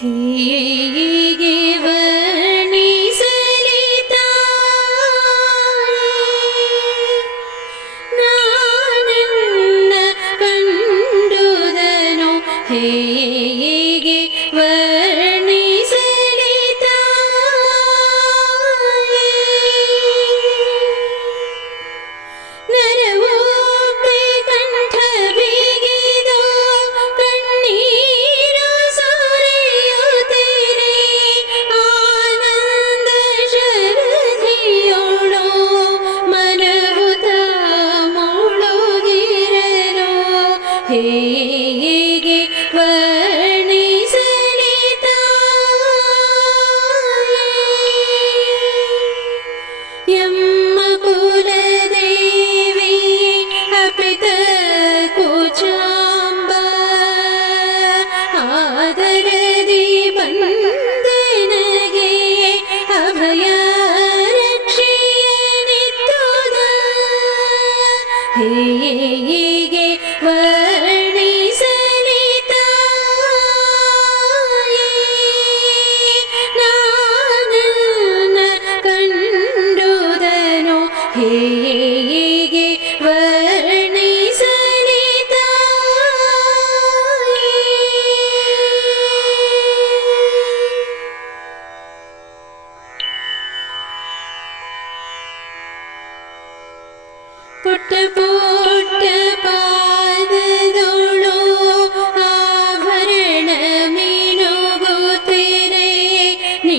Hey. ಹೀಗೆ ವರ್ಣಿಸಲಿತ ನಾನು ಕಂಡುದನು. ಹೇ പുട്ടുപൂട്ട് പാതോളൂ ആഭരണ മീനോ ഗോത്തിരേ നീ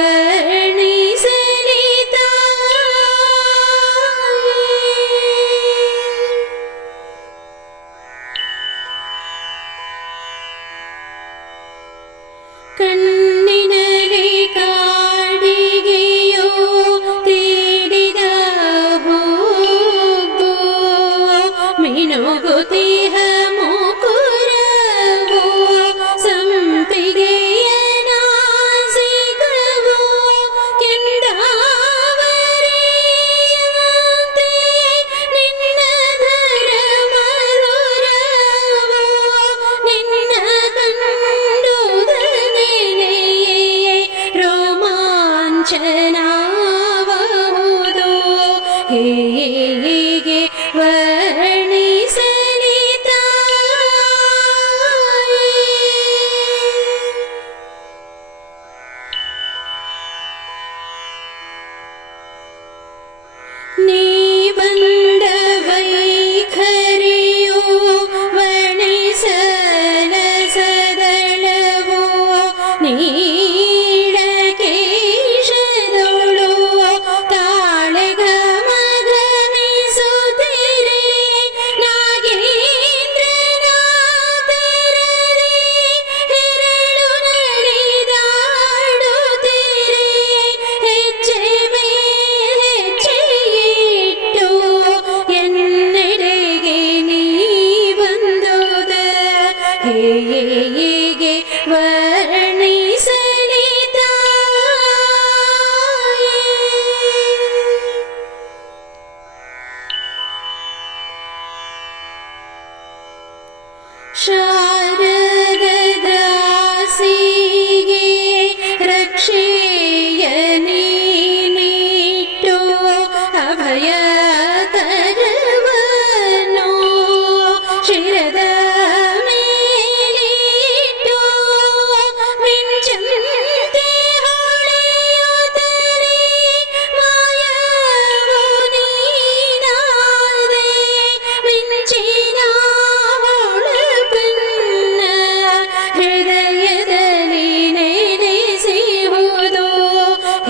ನುಗುತಿಹ ಮುಕುರವು ಸಂಪಿಗೆಯ ನಾಸಿಕವು ಕೆಂಡಾವರಿಯಂತೆ ನಿನ್ನ ಧರ ಮಧುರವು ನಿನ್ನ ಕಂಡುದನೆಯೇ ರೋಮಾಂಚನಾವಹುದು ಹೇ ये ये ये शा